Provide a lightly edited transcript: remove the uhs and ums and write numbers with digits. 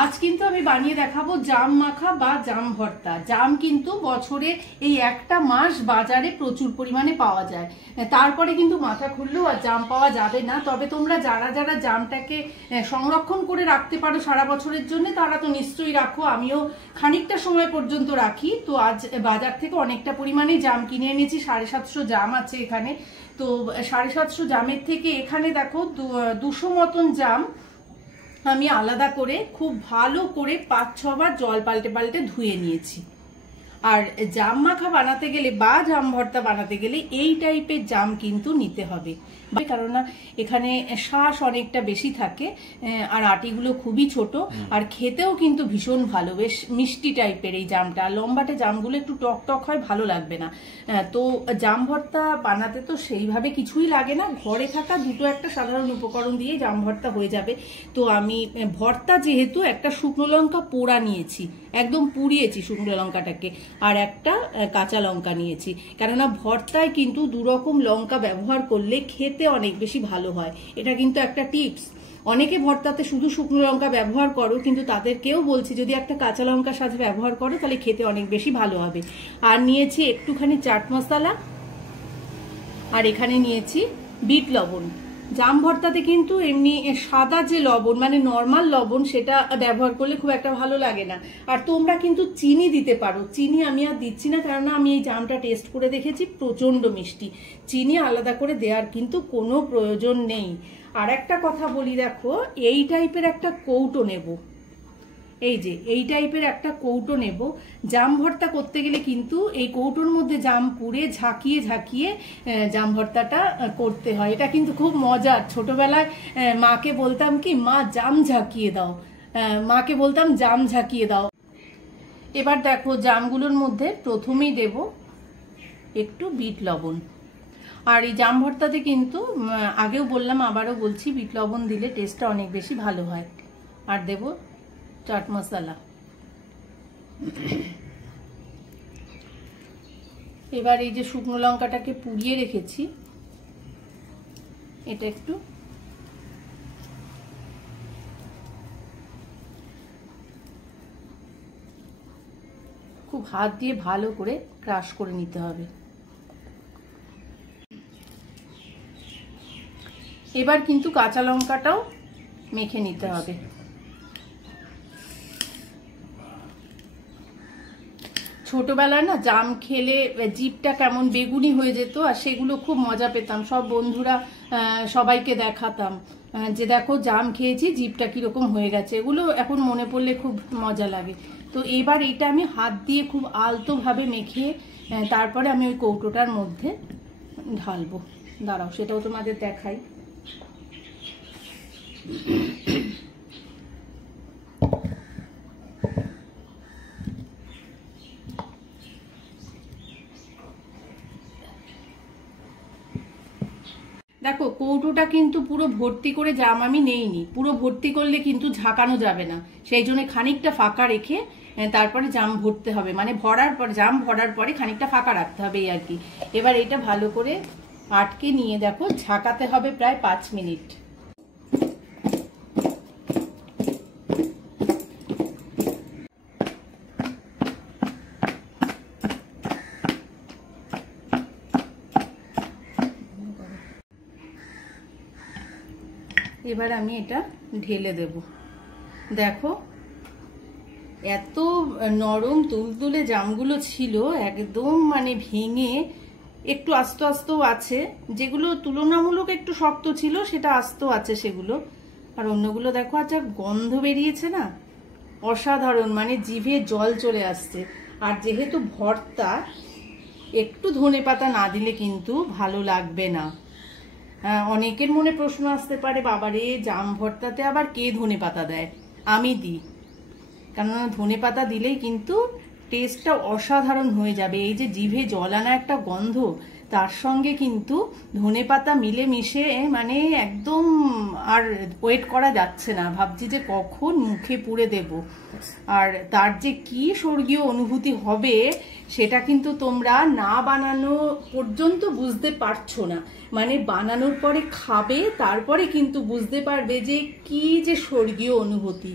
আজ কিন্তু আমি বানিয়ে দেখাবো জাম মাখা বা জাম ভর্তা। জাম কিন্তু বছরে এই একটা মাস বাজারে প্রচুর পরিমাণে পাওয়া যায়, তারপরে কিন্তু মাথা খুললেও আর জাম পাওয়া যাবে না। তবে তোমরা যারা যারা জামটাকে সংরক্ষণ করে রাখতে পারো সারা বছরের জন্য তারা তো নিশ্চয়ই রাখো, আমিও খানিকটা সময় পর্যন্ত রাখি। তো আজ বাজার থেকে অনেকটা পরিমাণে জাম কিনে এনেছি, 750 জাম আছে এখানে। তো 750 জামের থেকে এখানে দেখো 200 মতন জাম আমি আলাদা করে খুব ভালো করে 5-6 বার জল পাল্টে পাল্টে ধুয়ে নিয়েছি। আর জাম মাখা বানাতে গেলে বা জাম ভর্তা বানাতে গেলে এই টাইপের জাম কিন্তু নিতে হবে, কারণ এখানে শাঁস অনেকটা বেশি থাকে আর আটিগুলো খুবই ছোট, আর খেতেও কিন্তু ভীষণ ভালো, বেশ মিষ্টি টাইপের এই জামটা। লম্বাটে জামগুলো একটু টক টক হয়, ভালো লাগবে না। তো জাম ভর্তা বানাতে তো সেইভাবে কিছুই লাগে না, ঘরে থাকা দুটো একটা সাধারণ উপকরণ দিয়ে জাম ভর্তা হয়ে যাবে। তো আমি ভর্তা যেহেতু একটা শুকনো লঙ্কা পোড়া নিয়েছি, একদম পুড়িয়েছি শুকনো লঙ্কাটাকে, আর একটা কাঁচা লঙ্কা নিয়েছি, কেননা ভর্তায় কিন্তু দুরকম লঙ্কা ব্যবহার করলে খেতে অনেক বেশি ভালো হয়। এটা কিন্তু একটা টিপস। অনেকে ভর্তাতে শুধু শুকনো লঙ্কা ব্যবহার করো, কিন্তু তাদেরকেও বলছি যদি একটা কাঁচা লঙ্কার সাথে ব্যবহার করো তাহলে খেতে অনেক বেশি ভালো হবে। আর নিয়েছি একটুখানি চাট মশলা, আর এখানে নিয়েছি বিট লবণ। জাম ভর্তাতে কিন্তু এমনি সাদা যে লবণ মানে নর্মাল লবণ সেটা ব্যবহার করলে খুব একটা ভালো লাগে না। আর তোমরা কিন্তু চিনি দিতে পারো, চিনি আমি আর দিচ্ছি না, কারণ আমি এই জামটা টেস্ট করে দেখেছি প্রচন্ড মিষ্টি। চিনি আলাদা করে দেওয়ার কিন্তু কোনো প্রয়োজন নেই। আর একটা কথা বলি, দেখো এই টাইপের একটা কৌটো নেব, এই যে এই টাইপের একটা কৌটো নেব। জাম ভর্তা করতে গেলে কিন্তু এই কৌটোর মধ্যে জাম পুড়ে ঝাঁকিয়ে ঝাঁকিয়ে জাম ভর্তাটা করতে হয়। এটা কিন্তু খুব মজার। ছোটবেলায় মাকে বলতাম কি, মা জাম ঝাঁকিয়ে দাও, মাকে বলতাম জাম ঝাঁকিয়ে দাও। এবার দেখো জামগুলোর মধ্যে প্রথমেই দেব একটু বিট লবণ। আর এই জাম ভর্তাতে কিন্তু আগেও বললাম আবারও বলছি, বিট লবণ দিলে টেস্টটা অনেক বেশি ভালো হয়। আর দেব চাট মশলা। এবার এই যে শুকনো লঙ্কাটাকে পুড়িয়ে রেখেছি, এটা একটু খুব হাত দিয়ে ভালো করে ক্রাশ করে নিতে হবে। এবার কিন্তু কাঁচা লঙ্কাটাও মেখে নিতে হবে। ছোটবেলায় না জাম খেলে জিভটা কেমন বেগুনি হয়ে যেত, আর সেগুলো খুব মজা পেতাম। সব বন্ধুরা সবাইকে দেখাতাম যে দেখো জাম খেয়েছি, জিভটা কিরকম হয়ে গেছে। এগুলো এখন মনে পড়লে খুব মজা লাগে। তো এবার এটা আমি হাত দিয়ে খুব আলতোভাবে মেখে তারপরে আমি ওই কৌটোটার মধ্যে ঢালবো। দাঁড়াও সেটাও তোমাদের দেখাই। দেখো কৌটোটা কিন্তু পুরো ভর্তি করে জাম আমি নেইনি, পুরো ভর্তি করলে কিন্তু ঝাঁকানো যাবে না, সেই জন্য খানিকটা ফাঁকা রেখে তারপরে জাম ভরতে হবে, মানে ভরার পর জাম ভরার পরে খানিকটা ফাঁকা রাখতে হবে এই আর কি। এবার এটা ভালো করে আটকে নিয়ে দেখো ঝাঁকাতে হবে প্রায় 5 মিনিট। এবার আমি এটা ঢেলে দেব। দেখো এত নরম তুলতুলে জামগুলো ছিল, একদম মানে ভেঙে একটু আস্তে আস্তেও আছে, যেগুলো তুলনামূলক একটু শক্ত ছিল সেটা আস্তেও আছে সেগুলো। আর অন্যগুলো দেখো আচ্ছা গন্ধ বেরিয়েছে না, অসাধারণ, মানে জিভে জল চলে আসছে। আর যেহেতু ভর্তা, একটু ধনেপাতা না দিলে কিন্তু ভালো লাগবে না। অনেকের মনে প্রশ্ন আসতে পারে, বাবারে জাম ভর্তাতে আবার কে ধনেপাতা দেয়? আমি দিই, কেননা ধনেপাতা দিলেই কিন্তু টেস্টটা অসাধারণ হয়ে যাবে। এই যে জিভে জল আনা একটা গন্ধ, তার সঙ্গে কিন্তু ধনেপাতা মিলে মিশে মানে একদম আর ওয়েট করা যাচ্ছে না, ভাবছি যে কখন মুখে পুরে দেব। আর তার যে কি স্বর্গীয় অনুভূতি হবে সেটা কিন্তু তোমরা না বানানো পর্যন্ত বুঝতে পারছো না, মানে বানানোর পরে খাবে তারপরে কিন্তু বুঝতে পারবে যে কি যে স্বর্গীয় অনুভূতি।